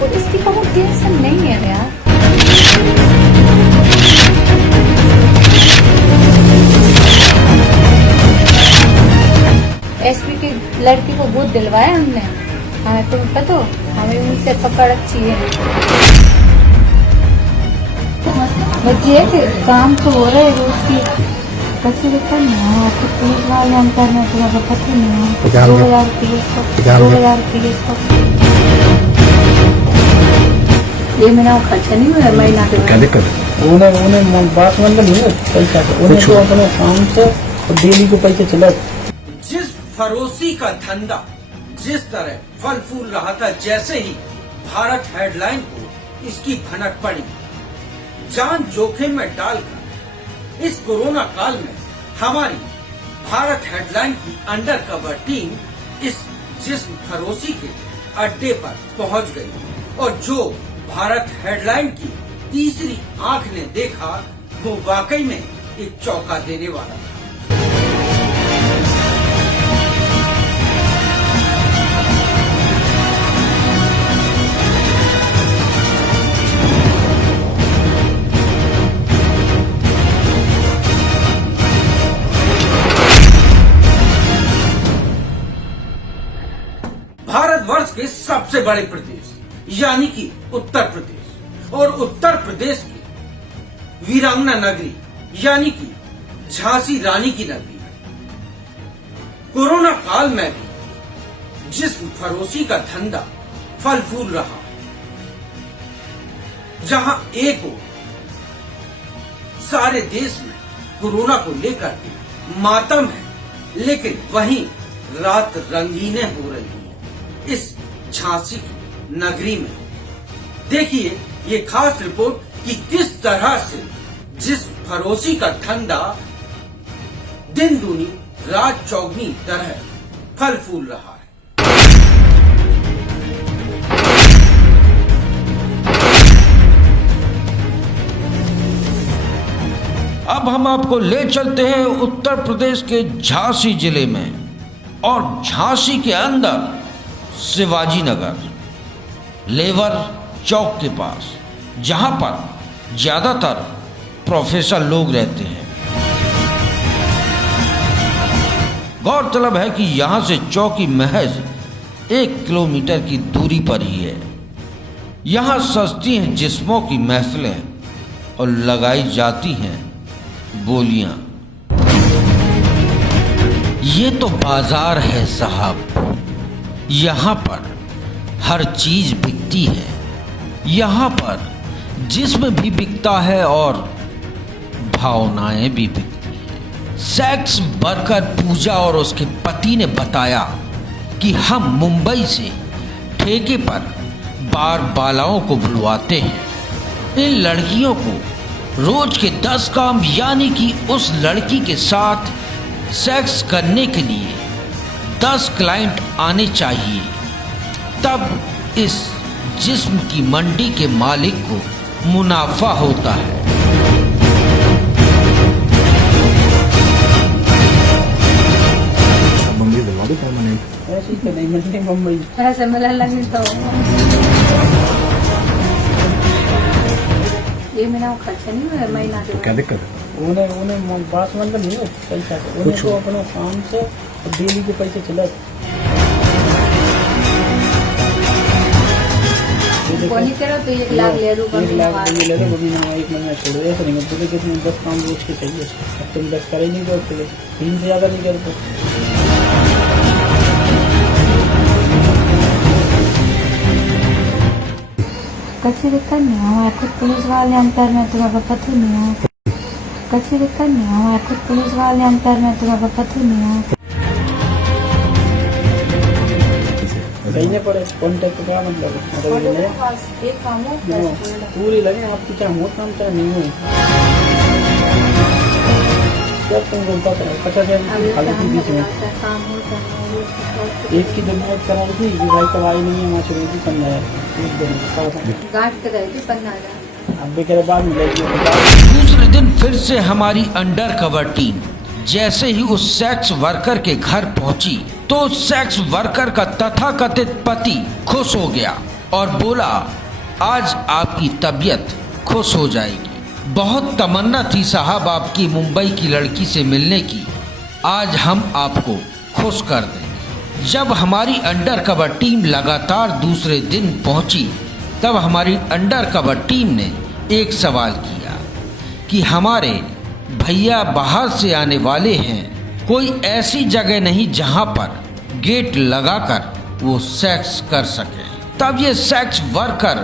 Police की बहुत tension नहीं है यार। एसपी की लड़की को गोद दिलवाया हमने। हमें तुम्हें पता हो, हमें उनसे पकड़ अच्छी है। बच्चे के काम तो हो रहे है उसकी कच्ची दिक्कत नहीं है। पुलिस वाले अंतर में पूरा पता नहीं है। 2000 पुलिस को ये महीना खर्चा नहीं हुआ महीना के क्या दिक्कत है? उन्हें बात मतलब नहीं है पैसा का, उन्हें तो अपने काम से डेली को पैसे चला। जिस फरोसी का धंधा जिस तरह फल फूल रहा था, जैसे ही भारत हेडलाइन को इसकी भनक पड़ी, जान जोखिम में डालकर इस कोरोना काल में हमारी भारत हेडलाइन की अंडर कवर टीम इस जिस्म फरोसी के अड्डे पर पहुंच गई और जो भारत हेडलाइन की तीसरी आंख ने देखा वो वाकई में एक चौंका देने वाला था। भारतवर्ष के सबसे बड़े प्रदेश यानी कि उत्तर प्रदेश और उत्तर प्रदेश की वीरांगना नगरी यानी कि झांसी रानी की नगरी कोरोना काल में भी जिस्म फरोसी का धंधा फल फूल रहा, जहां एक ओर सारे देश में कोरोना को लेकर के मातम है, लेकिन वहीं रात रंगीनें हो रही है इस झांसी की नगरी में। देखिए ये खास रिपोर्ट कि किस तरह से जिस फरोसी का धंधा दिन दूनी रात चौगनी तरह फल फूल रहा है। अब हम आपको ले चलते हैं उत्तर प्रदेश के झांसी जिले में और झांसी के अंदर शिवाजी नगर लेबर चौक के पास, जहां पर ज्यादातर प्रोफेसर लोग रहते हैं। गौरतलब है कि यहां से चौकी महज 1 किलोमीटर की दूरी पर ही है। यहां सस्ती हैं जिस्मों की महफिलें और लगाई जाती हैं बोलियां। ये तो बाजार है साहब, यहाँ पर हर चीज बिकती है। यहाँ पर जिस्म भी बिकता है और भावनाएं भी बिकती हैं। सेक्स वर्कर पूजा और उसके पति ने बताया कि हम मुंबई से ठेके पर बार बालाओं को बुलवाते हैं। इन लड़कियों को रोज के 10 काम यानी कि उस लड़की के साथ सेक्स करने के लिए 10 क्लाइंट आने चाहिए, तब इस जिस्म की मंडी के मालिक को मुनाफा होता है। बम्बई दिलवा दो परमानेंट। ऐसी तो नहीं मिलती मुंबई, ऐसे मिलने लगी तो ये महीना खर्चा नहीं हुआ महीना के। क्या दिक्कत है? उन्हें बात मतलब नहीं है पैसा का, उन्हें तो अपने काम से डेली के पैसे चला। बोनी करो तो 1 लाख ले लो, 1 लाख ले लो, वो भी ना 1 महीना छोड़ो। ऐसा नहीं बोले कि तुम 10 काम रोज के चाहिए, अब तुम 10 कर ही नहीं करते, 3 से ज्यादा नहीं करते। कच्ची दिक्कत नहीं है हमारे खुद पुलिस वाले अंतर में तुम्हें पता नहीं है। कच्ची दिक्कत नहीं है हमारे खुद पुलिस वाले अंतर में तुम्हें पता नहीं है। कहने पड़े कॉन्टेक्ट का मतलब एक काम हो पूरी लगे आपकी, चाहे हो काम चाहे नहीं हो, जब तुम बोलता था 50,000 खाली के बीच में एक की जरूरत कराई थी कि भाई कवाई नहीं है, वहाँ छोड़ी थी 15,000 गांठ कर रही थी 15,000। अब बेचारे बाद में दूसरे दिन फिर से हमारी अंडर कवर टीम जैसे ही उस सेक्स वर्कर के घर पहुंची तो सेक्स वर्कर का तथाकथित पति खुश हो गया और बोला आज आपकी तबीयत खुश हो जाएगी। बहुत तमन्ना थी साहब आपकी मुंबई की लड़की से मिलने की, आज हम आपको खुश कर देंगे। जब हमारी अंडर कवर टीम लगातार दूसरे दिन पहुंची तब हमारी अंडर कवर टीम ने एक सवाल किया कि हमारे भैया बाहर से आने वाले हैं, कोई ऐसी जगह नहीं जहां पर गेट लगाकर वो सेक्स कर सके। तब ये सेक्स वर्कर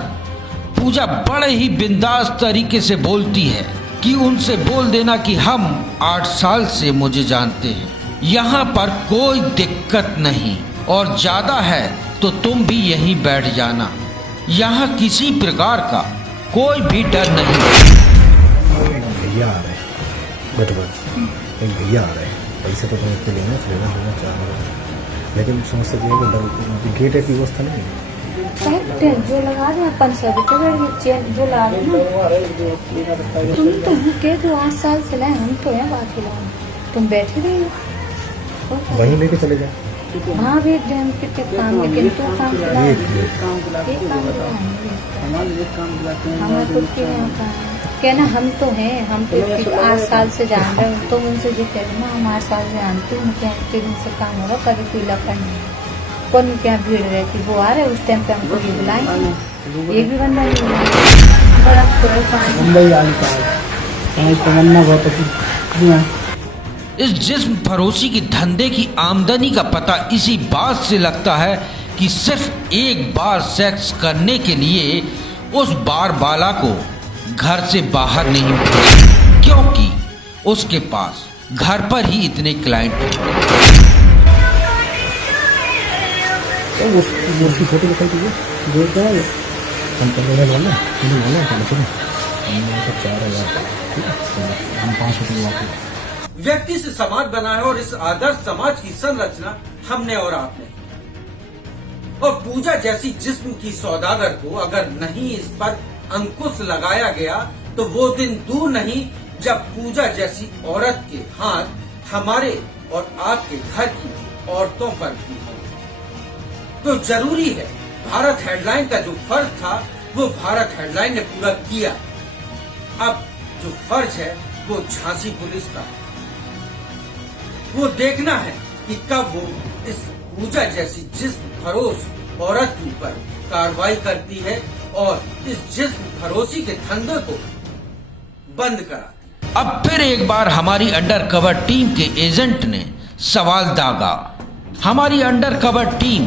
पूजा बड़े ही बिंदास तरीके से बोलती है कि उनसे बोल देना कि हम 8 साल से मुझे जानते हैं, यहाँ पर कोई दिक्कत नहीं और ज़्यादा है तो तुम भी यहीं बैठ जाना, यहाँ किसी प्रकार का कोई भी डर नहीं। भैया आ रहे हैं, बैठो एक भैया आ रहे हैं, पैसे तो तुम्हें लेना चाह रहे हैं, लेकिन समस्या ये है कि गेट की व्यवस्था नहीं है। जो लगा रहे हैं 500 रुपये चेन जो लगा रहे हैं तुम तो कह दो 8 साल से लाए, हम तो हैं बाकी लोग, तुम बैठे रहे हो वहीं लेके चले जाए। हाँ भी कितने काम, लेकिन तो काम हमारे खुद के यहाँ का कहना हम तो हैं, हम तो 8 साल से जान रहे हो, तो उनसे जो कहना हम 8 साल से जानते हैं, क्या दिन से काम हो रहा, कभी कोई लफड़ा नहीं, कौन क्या भीड़ रहती, वो आ रहे उस टाइम पे हमको ये बुलाएंगे, एक भी बंदा नहीं बुलाया, बड़ा मुंबई आने का तमन्ना बहुत अच्छी। इस जिस्म फरोशी की धंधे की आमदनी का पता इसी बात से लगता है कि सिर्फ एक बार सेक्स करने के लिए उस बार बाला को घर से बाहर नहीं भेजा, क्योंकि उसके पास घर पर ही इतने क्लाइंट उसकी फोटो निकलती है, जो क्या है हम तो बोला 4,000 हम 500 व्यक्ति से समाज बना है और इस आदर्श समाज की संरचना हमने और आपने की। और पूजा जैसी जिस्म की सौदागर को अगर नहीं इस पर अंकुश लगाया गया तो वो दिन दूर नहीं जब पूजा जैसी औरत के हाथ हमारे और आपके घर की औरतों पर भी हो। तो जरूरी है भारत हेडलाइन का जो फर्ज था वो भारत हेडलाइन ने पूरा किया। अब जो फर्ज है वो झांसी पुलिस का है, वो देखना है कि कब वो इस पूजा जैसी जिस्म फरोश औरत के ऊपर कार्रवाई करती है और इस जिस्म फरोशी के धंधे को बंद कराती है। अब फिर एक बार हमारी अंडर कवर टीम के एजेंट ने सवाल दागा। हमारी अंडर कवर टीम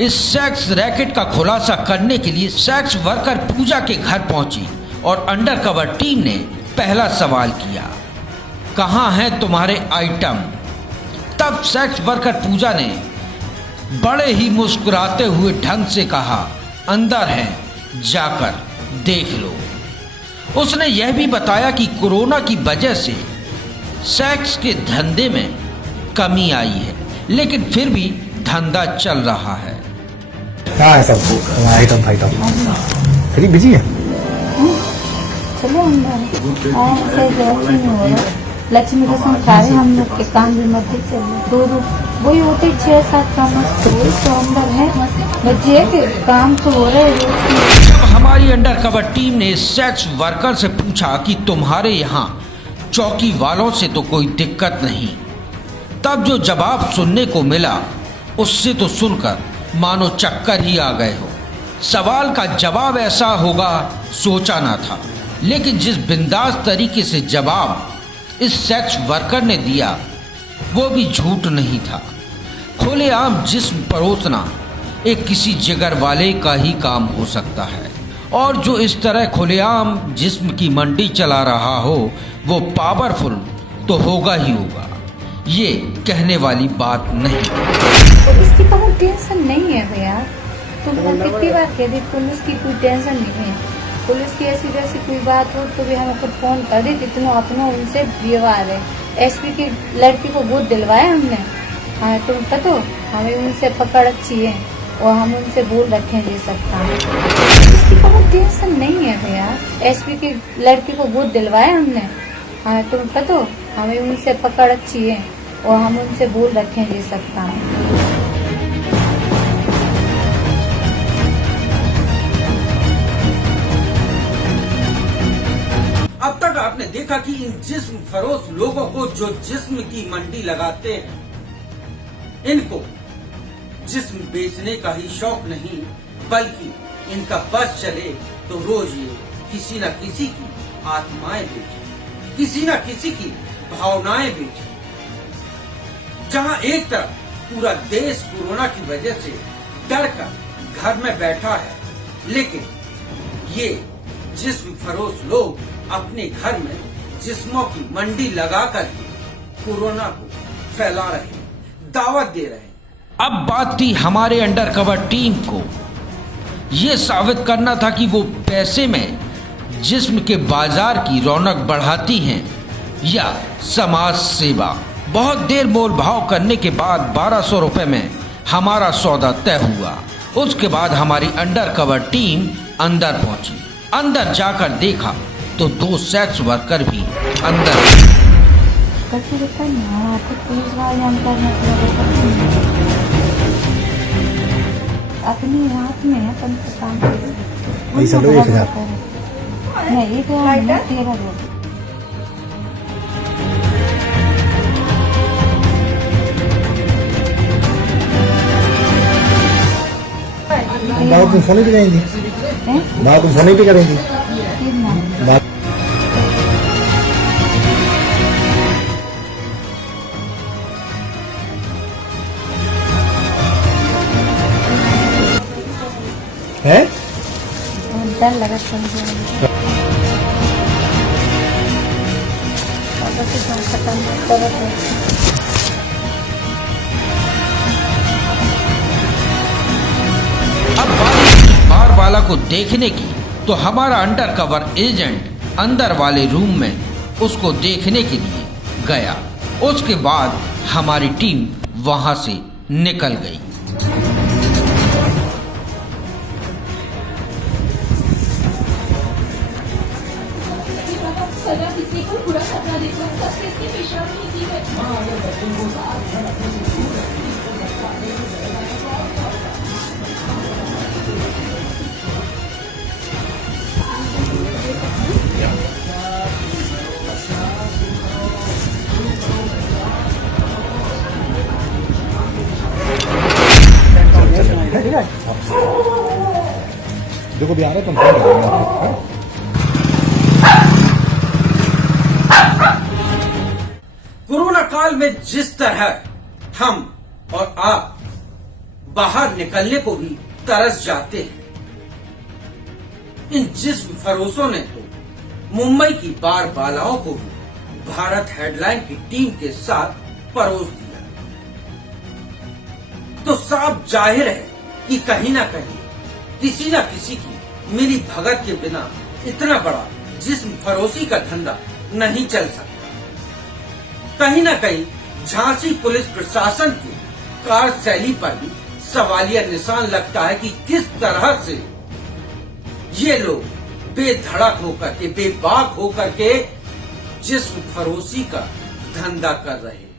इस सेक्स रैकेट का खुलासा करने के लिए सेक्स वर्कर पूजा के घर पहुंची और अंडर कवर टीम ने पहला सवाल किया, कहाँ हैं तुम्हारे आइटम? तब सेक्स वर्कर पूजा ने बड़े ही मुस्कुराते हुए ढंग से कहा, अंदर हैं, जाकर देख लो। उसने यह भी बताया कि कोरोना की वजह से सेक्स के धंधे में कमी आई है, लेकिन फिर भी धंधा चल रहा है। क्या है सब आइटम फ्री बिजी है? चलो अंदर ऐसे नहीं हो रहा, लक्ष्मी कसम खा रहे हम लोग के काम भी मत चल दो वही होते 6-7 काम तो अंदर है बच्चे के काम तो हो रहे हैं। जब हमारी अंडर कवर टीम ने सेक्स वर्कर से पूछा कि तुम्हारे यहाँ चौकी वालों से तो कोई दिक्कत नहीं, तब जो जवाब सुनने को मिला उससे तो सुनकर मानो चक्कर ही आ गए हो। सवाल का जवाब ऐसा होगा सोचा ना था, लेकिन जिस बिंदास तरीके से जवाब इस सेक्स वर्कर ने दिया वो भी झूठ नहीं था। खुलेआम जिस्म परोसना एक किसी जिगर वाले का ही काम हो सकता है, और जो इस तरह खुलेआम जिस्म की मंडी चला रहा हो वो पावरफुल तो होगा ही होगा, ये कहने वाली बात नहीं। पुलिस की कोई टेंशन नहीं है भैया, तुमको कितनी बार कह दी पुलिस की कोई टेंशन नहीं है। पुलिस की ऐसी वैसी कोई बात हो तो भी हमको फोन कर दे, इतना अपना उनसे व्यवहार है। एसपी की लड़की को गोद दिलवाया हमने, हाँ तुम पता हमें उनसे पकड़ अच्छी है और हम उनसे बोल रखे ये सब काम। इसकी कोई टेंशन नहीं है भैया, एसपी की लड़की को गोद दिलवाया हमने, हाँ तुम पता हमें उनसे पकड़ अच्छी है और हम उनसे बोल रखे ये सब काम। देखा कि इन जिस्म फरोश लोगों को जो जिस्म की मंडी लगाते हैं, इनको जिस्म बेचने का ही शौक नहीं, बल्कि इनका बस चले तो रोज ये किसी न किसी की आत्माएं बेचे, किसी न किसी की भावनाएं बेचे। जहां एक तरफ पूरा देश कोरोना की वजह से डर कर घर में बैठा है, लेकिन ये जिस्म फरोश लोग अपने घर में जिस्मों की मंडी लगा करके कोरोना को फैला रहे हैं, दावत दे रहे हैं। अब बात थी हमारे अंडर कवर टीम को ये साबित करना था कि वो पैसे में जिस्म के बाजार की रौनक बढ़ाती हैं या समाज सेवा। बहुत देर मोल भाव करने के बाद 1200 रुपए में हमारा सौदा तय हुआ। उसके बाद हमारी अंडर कवर टीम अंदर पहुंची। अंदर जाकर देखा तो 2 सेक्स वर्कर भी अंदर। अपने हाथ में है काम पैसा लो 1000। नहीं 13 दो। बात तुम फोन पे करेंगी, बात तुम फोन पे करेंगी। बात है डर लगा समझे अब बार वाला को देखने की तो हमारा अंडर कवर एजेंट अंदर वाले रूम में उसको देखने के लिए गया। उसके बाद हमारी टीम वहां से निकल गई। देखो भी आ रहा है तुम फोन करेंगे। कोरोना काल में जिस तरह हम और आप बाहर निकलने को भी तरस जाते हैं, इन जिस्म फरोशों ने तो मुंबई की बार बालाओं को भी भारत हेडलाइन की टीम के साथ परोस दिया। तो साफ जाहिर है कि कहीं ना कहीं किसी न किसी की मिली भगत के बिना इतना बड़ा जिस्म फरोशी का धंधा नहीं चल सकता। कहीं ना कहीं झांसी पुलिस प्रशासन की कार्यशैली पर भी सवालिया निशान लगता है कि किस तरह से ये लोग बेधड़क होकर के, बेबाक होकर के जिस्म फरोशी का धंधा कर रहे हैं।